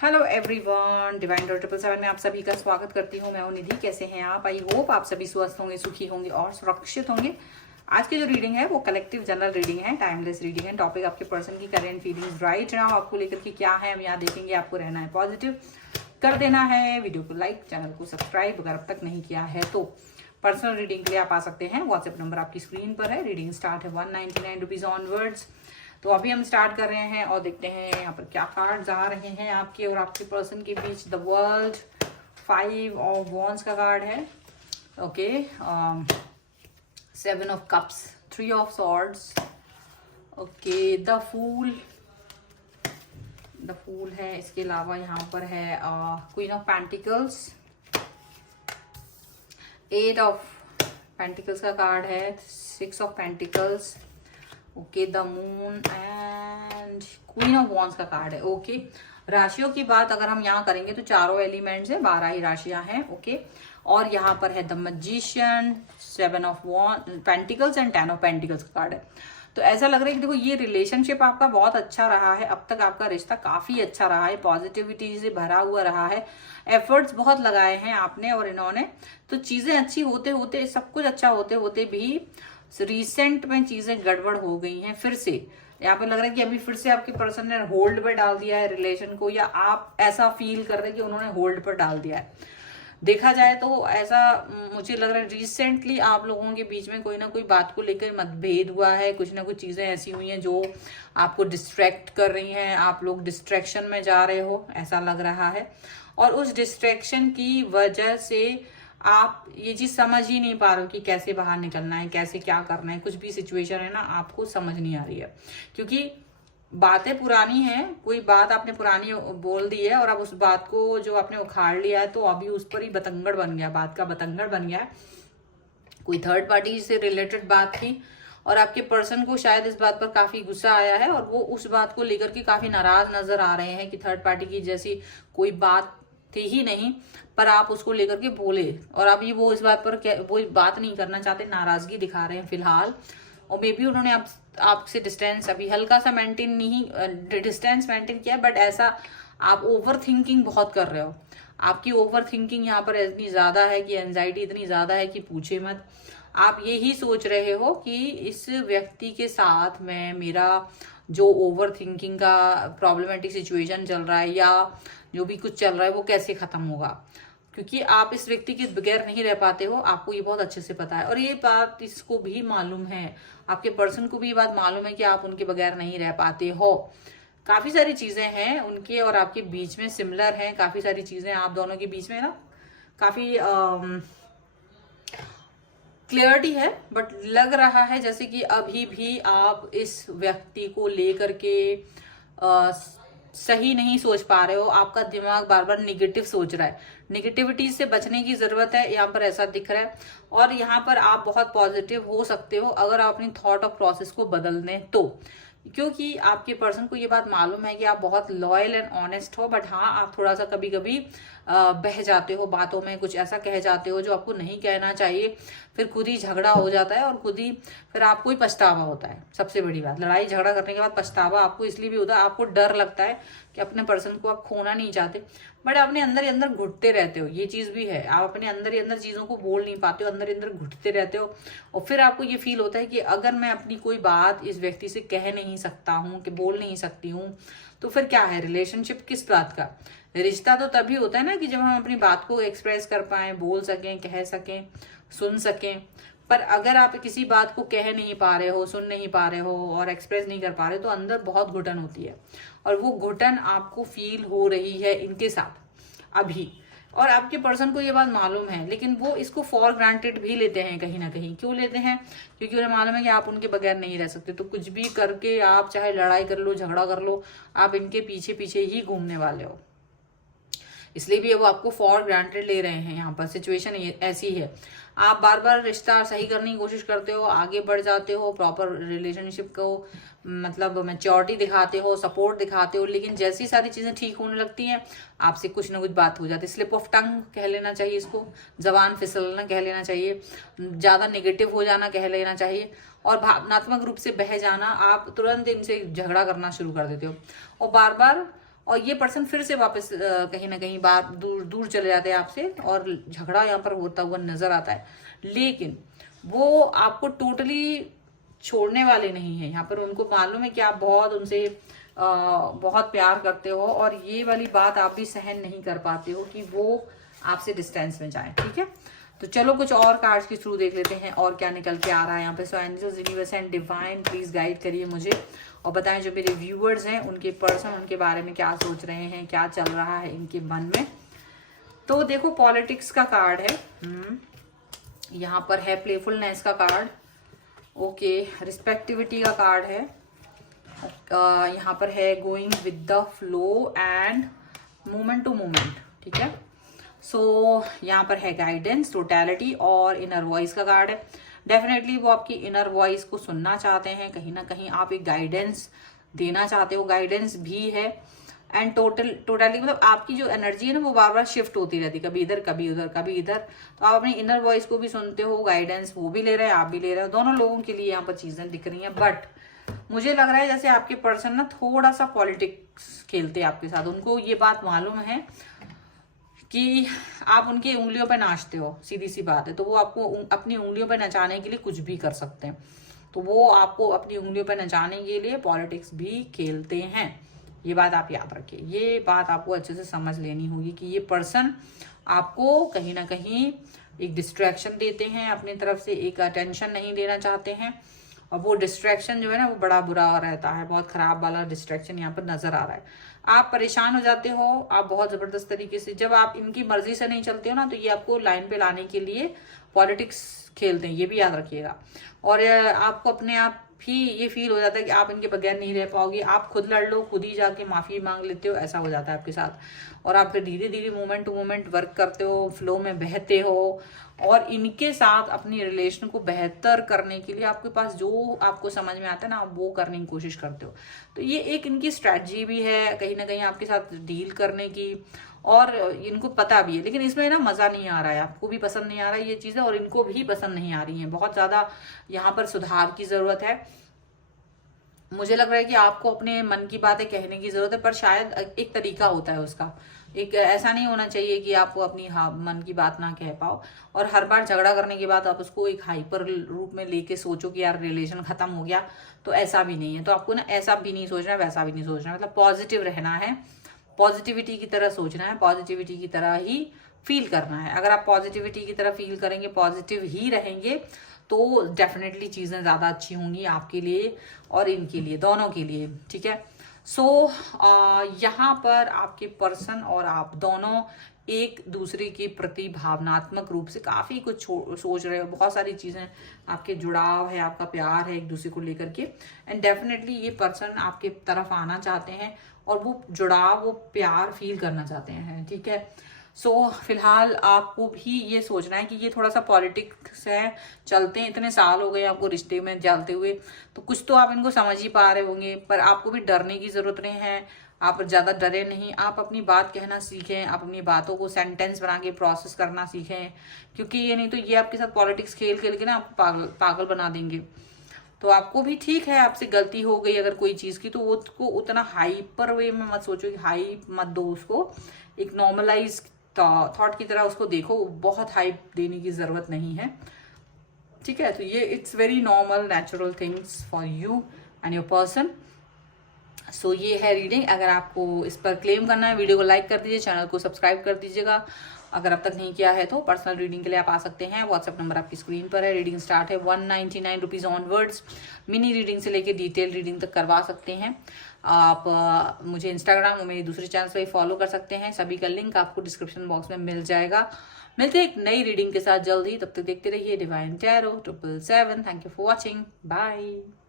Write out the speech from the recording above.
Hello everyone, divine dot 777 में आप सभी का स्वागत करती हूँ। मैं हूँ निधि। कैसे हैं आप? आई होप आप सभी स्वस्थ होंगे, सुखी होंगे और सुरक्षित होंगे। आज की जो रीडिंग है वो कलेक्टिव जनरल रीडिंग है, टाइमलेस रीडिंग है। टॉपिक आपके पर्सन की करेंट फीलिंग्स राइट नाउ आपको लेकर के क्या है हम यहाँ देखेंगे। आपको रहना है पॉजिटिव, कर देना है वीडियो को लाइक, चैनल को सब्सक्राइब अगर अब तक नहीं किया है तो। पर्सनल रीडिंग के लिए आप आ सकते हैं, व्हाट्सएप नंबर आपकी स्क्रीन पर है। रीडिंग स्टार्ट है 199 रुपीज ऑनवर्ड्स। तो अभी हम स्टार्ट कर रहे हैं और देखते हैं यहाँ पर क्या कार्ड्स आ रहे हैं आपके और आपके पर्सन के बीच। द वर्ल्ड, 5 ऑफ वॉन्ड्स का कार्ड है। Okay, 7 of cups, 3 of swords. Okay, the fool है। इसके अलावा यहाँ पर है queen of pentacles, 8 of pentacles का कार्ड है, 6 of pentacles. Okay, the moon and queen of wands का कार्ड है। ओके, राशियों की बात अगर हम यहाँ करेंगे तो चारों एलिमेंट्स है, 12 ही राशियां हैं। ओके, और यहाँ पर है the magician, 7 of pentacles and 10 of pentacles का कार्ड है। तो ऐसा लग रहा है कि देखो ये रिलेशनशिप आपका बहुत अच्छा रहा है, अब तक आपका रिश्ता काफी अच्छा रहा है, पॉजिटिविटी से भरा हुआ रहा है, एफर्ट्स बहुत लगाए हैं आपने और इन्होंने। तो चीजें अच्छी होते होते, सब कुछ अच्छा होते होते भी रिसेंट में चीजें गड़बड़ हो गई हैं। फिर से यहाँ पे लग रहा है कि अभी फिर से आपके पर्सन ने होल्ड पर डाल दिया है रिलेशन को, या आप ऐसा फील कर रहे हैं कि उन्होंने होल्ड पर डाल दिया है। देखा जाए तो ऐसा मुझे लग रहा है रिसेंटली आप लोगों के बीच में कोई ना कोई बात को लेकर मतभेद हुआ है। कुछ ना कुछ चीजें ऐसी हुई हैं जो आपको डिस्ट्रैक्ट कर रही हैं, आप लोग डिस्ट्रैक्शन में जा रहे हो, ऐसा लग रहा है। और उस डिस्ट्रैक्शन की वजह से आप ये चीज समझ ही नहीं पा रहे हो कि कैसे बाहर निकलना है, कैसे क्या करना है। कुछ भी सिचुएशन है ना, आपको समझ नहीं आ रही है, क्योंकि बातें पुरानी हैं। कोई बात आपने पुरानी बोल दी है और अब उस बात को जो आपने उखाड़ लिया है तो अभी उस पर ही बतंगड़ बन गया, बात का बतंगड़ बन गया। कोई थर्ड पार्टी से रिलेटेड बात थी और आपके पर्सन को शायद इस बात पर काफी गुस्सा आया है और वो उस बात को लेकर के काफी नाराज नजर आ रहे हैं कि थर्ड पार्टी की जैसी कोई बात थी ही नहीं, पर आप उसको लेकर के बोले और अभी वो इस बात पर वो बात नहीं करना चाहते, नाराजगी दिखा रहे हैं फिलहाल। और मे बी उन्होंने आपसे डिस्टेंस अभी हल्का सा मेंटेन नहीं, डिस्टेंस मेंटेन किया, बट ऐसा आप ओवर थिंकिंग बहुत कर रहे हो। आपकी ओवर थिंकिंग यहाँ पर इतनी ज्यादा है कि एंजाइटी इतनी ज्यादा है कि पूछे मत। आप यही सोच रहे हो कि इस व्यक्ति के साथ में मेरा जो ओवर थिंकिंग का प्रॉब्लमेटिक सिचुएशन चल रहा है या जो भी कुछ चल रहा है वो कैसे खत्म होगा, क्योंकि आप इस व्यक्ति के बगैर नहीं रह पाते हो। आपको ये बहुत अच्छे से पता है और ये बात इसको भी मालूम है, आपके पर्सन को भी ये बात मालूम है कि आप उनके बगैर नहीं रह पाते हो। काफी सारी चीजें हैं उनके और आपके बीच में सिमिलर हैं, काफी सारी चीजें आप दोनों के बीच में ना काफी क्लियरिटी है, बट लग रहा है जैसे कि अभी भी आप इस व्यक्ति को लेकर के सही नहीं सोच पा रहे हो। आपका दिमाग बार बार निगेटिव सोच रहा है, निगेटिविटी से बचने की जरूरत है, यहाँ पर ऐसा दिख रहा है। और यहाँ पर आप बहुत पॉजिटिव हो सकते हो अगर आप अपनी थॉट ऑफ प्रोसेस को बदल दें तो, क्योंकि आपके पर्सन को ये बात मालूम है कि आप बहुत लॉयल एंड ऑनेस्ट हो, बट हाँ आप थोड़ा सा कभी कभी बह जाते हो बातों में, कुछ ऐसा कह जाते हो जो आपको नहीं कहना चाहिए, फिर खुद ही झगड़ा हो जाता है और खुद ही फिर आपको ही पछतावा होता है। सबसे बड़ी बात, लड़ाई झगड़ा करने के बाद पछतावा आपको इसलिए भी होता है, आपको डर लगता है कि अपने पर्सन को आप खोना नहीं चाहते, बट अपने अंदर ही अंदर घुटते रहते हो। ये चीज भी है, आप अपने अंदर ही अंदर चीजों को बोल नहीं पाते हो, अंदर ही अंदर घुटते रहते हो। और फिर आपको ये फील होता है कि अगर मैं अपनी कोई बात इस व्यक्ति से कह नहीं सकता हूँ, कि बोल नहीं सकती हूँ, तो फिर क्या है रिलेशनशिप, किस बात का रिश्ता? तो तभी होता है ना कि जब हम अपनी बात को एक्सप्रेस कर पाए, बोल सकें, कह सकें, सुन सकें। पर अगर आप किसी बात को कह नहीं पा रहे हो, सुन नहीं पा रहे हो और एक्सप्रेस नहीं कर पा रहे, तो अंदर बहुत घुटन होती है और वो घुटन आपको फील हो रही है इनके साथ अभी। और आपके पर्सन को ये बात मालूम है, लेकिन वो इसको फॉर ग्रांटेड भी लेते हैं कहीं ना कहीं। क्यों लेते हैं? क्योंकि उन्हें मालूम है कि आप उनके बगैर नहीं रह सकते, तो कुछ भी करके आप चाहे लड़ाई कर लो, झगड़ा कर लो, आप इनके पीछे पीछे ही घूमने वाले हो। इसलिए भी वो आपको फॉर ग्रांटेड ले रहे हैं। यहाँ पर सिचुएशन ऐसी है, आप बार बार रिश्ता सही करने की कोशिश करते हो, आगे बढ़ जाते हो, प्रॉपर रिलेशनशिप को मतलब मैच्योरिटी दिखाते हो, सपोर्ट दिखाते हो, लेकिन जैसी सारी चीजें ठीक होने लगती हैं आपसे कुछ ना कुछ बात हो जाती है। स्लिप ऑफ टंग कह लेना चाहिए इसको, जबान फिसलना कह लेना चाहिए, ज्यादा नेगेटिव हो जाना कह लेना चाहिए, और भावनात्मक रूप से बह जाना। आप तुरंत इनसे झगड़ा करना शुरू कर देते हो और बार बार और ये पर्सन फिर से वापस कहीं ना कहीं बात दूर दूर चले जाते हैं आपसे और झगड़ा यहाँ पर होता हुआ नजर आता है। लेकिन वो आपको टोटली छोड़ने वाले नहीं है। यहाँ पर उनको मालूम है कि आप बहुत उनसे बहुत प्यार करते हो और ये वाली बात आप भी सहन नहीं कर पाते हो कि वो आपसे डिस्टेंस में जाए। ठीक है, तो चलो कुछ और कार्ड्स के थ्रू देख लेते हैं और क्या निकल के आ रहा है यहाँ पे। So angels, universe and divine please guide करिए मुझे और बताएं जो मेरे व्यूअर्स हैं उनके पर्सन उनके बारे में क्या सोच रहे हैं, क्या चल रहा है इनके मन में। तो देखो पॉलिटिक्स का कार्ड है, यहाँ पर है प्लेफुलनेस का कार्ड, ओके, रिस्पेक्टिविटी का कार्ड है, यहाँ पर है going with the flow and moment to moment. ठीक है, सो यहाँ पर है गाइडेंस, टोटलिटी और इनर वॉइस का कार्ड है। डेफिनेटली वो आपकी इनर वॉइस को सुनना चाहते हैं, कहीं ना कहीं आप एक गाइडेंस देना चाहते हो, गाइडेंस भी है। एंड टोटली मतलब आपकी जो एनर्जी है ना वो बार बार शिफ्ट होती रहती है, कभी इधर कभी उधर कभी इधर। तो आप अपनी इनर वॉइस को भी सुनते हो, गाइडेंस वो भी ले रहे हैं आप भी ले रहे हो, दोनों लोगों के लिए यहाँ पर चीजें दिख रही हैं। बट मुझे लग रहा है जैसे आपके पर्सन ना थोड़ा सा पॉलिटिक्स खेलते हैं आपके साथ। उनको ये बात मालूम है कि आप उनकी उंगलियों पे नाचते हो, सीधी सी बात है। तो वो आपको अपनी उंगलियों पे नचाने के लिए कुछ भी कर सकते हैं। तो वो आपको अपनी उंगलियों पे नचाने के लिए पॉलिटिक्स भी खेलते हैं, ये बात आप याद रखिए। ये बात आपको अच्छे से समझ लेनी होगी कि ये पर्सन आपको कहीं ना कहीं एक डिस्ट्रैक्शन देते हैं अपनी तरफ से, एक अटेंशन नहीं देना चाहते हैं। और वो डिस्ट्रैक्शन जो है ना वो बड़ा बुरा रहता है, बहुत खराब वाला डिस्ट्रैक्शन यहाँ पर नजर आ रहा है। आप परेशान हो जाते हो, आप बहुत जबरदस्त तरीके से, जब आप इनकी मर्जी से नहीं चलते हो ना तो ये आपको लाइन पे लाने के लिए पॉलिटिक्स खेलते हैं, ये भी याद रखिएगा। और आपको अपने आप ही ये फील हो जाता है कि आप इनके बगैर नहीं रह पाओगे, आप खुद लड़ लो, खुद ही जाके माफी मांग लेते हो, ऐसा हो जाता है आपके साथ। और आप फिर धीरे धीरे मोमेंट टू मोमेंट वर्क करते हो, फ्लो में बहते हो और इनके साथ अपनी रिलेशन को बेहतर करने के लिए आपके पास जो आपको समझ में आता है ना आप वो करने की कोशिश करते हो। तो ये एक इनकी स्ट्रैटेजी भी है कहीं ना कहीं आपके साथ डील करने की, और इनको पता भी है। लेकिन इसमें ना मजा नहीं आ रहा है, आपको भी पसंद नहीं आ रहा है ये चीजें और इनको भी पसंद नहीं आ रही हैं। बहुत ज्यादा यहाँ पर सुधार की जरूरत है। मुझे लग रहा है कि आपको अपने मन की बातें कहने की जरूरत है, पर शायद एक तरीका होता है उसका। एक ऐसा नहीं होना चाहिए कि आपको अपनी मन की बात ना कह पाओ और हर बार झगड़ा करने के बाद आप उसको एक हाइपर रूप में लेके सोचो कि यार रिलेशन खत्म हो गया। तो ऐसा भी नहीं है। तो आपको ना ऐसा भी नहीं सोचना है, वैसा भी नहीं सोचना है, मतलब पॉजिटिव रहना है, पॉजिटिविटी की तरह सोचना है, पॉजिटिविटी की तरह ही फील करना है। अगर आप पॉजिटिविटी की तरह फील करेंगे, पॉजिटिव ही रहेंगे, तो डेफिनेटली चीजें ज्यादा अच्छी होंगी आपके लिए और इनके लिए, दोनों के लिए। ठीक है, सो यहाँ पर आपके पर्सन और आप दोनों एक दूसरे के प्रति भावनात्मक रूप से काफी कुछ सोच रहे हो, बहुत सारी चीजें आपके जुड़ाव है, आपका प्यार है एक दूसरे को लेकर के। एंड डेफिनेटली ये पर्सन आपके तरफ आना चाहते हैं और वो जुड़ाव, वो प्यार फील करना चाहते हैं। ठीक है, सो फिलहाल आपको भी ये सोचना है कि ये थोड़ा सा पॉलिटिक्स है, चलते हैं, इतने साल हो गए आपको रिश्ते में चलते हुए, तो कुछ तो आप इनको समझ ही पा रहे होंगे। पर आपको भी डरने की जरूरत नहीं है, आप ज्यादा डरे नहीं, आप अपनी बात कहना सीखें, आप अपनी बातों को सेंटेंस बना के प्रोसेस करना सीखें। क्योंकि ये नहीं तो ये आपके साथ पॉलिटिक्स खेल खेल के ना आपको पागल बना देंगे। तो आपको भी ठीक है, आपसे गलती हो गई अगर कोई चीज की, तो वो उसको उतना हाइपर वे में मत सोचो कि हाई मत दो उसको, एक नॉर्मलाइज थॉट की तरह उसको देखो, बहुत हाइप देने की जरूरत नहीं है। ठीक है, तो ये it's very normal natural things for you and your person. So ये है रीडिंग। अगर आपको इस पर क्लेम करना है, वीडियो को लाइक कर दीजिए, चैनल को सब्सक्राइब कर दीजिएगा अगर अब तक नहीं किया है तो। पर्सनल रीडिंग के लिए आप आ सकते हैं, व्हाट्सएप नंबर आपकी स्क्रीन पर है। रीडिंग स्टार्ट है 199 रुपीज ऑनवर्ड्स। मिनी रीडिंग से लेके डिटेल रीडिंग तक करवा सकते हैं आप। मुझे इंस्टाग्राम और मेरे दूसरे चैनल पे फॉलो कर सकते हैं, सभी का लिंक आपको डिस्क्रिप्शन बॉक्स में मिल जाएगा। मिलते हैं एक नई रीडिंग के साथ जल्द ही, तब तक देखते रहिए divine tarot 777। Thank you for watching, bye.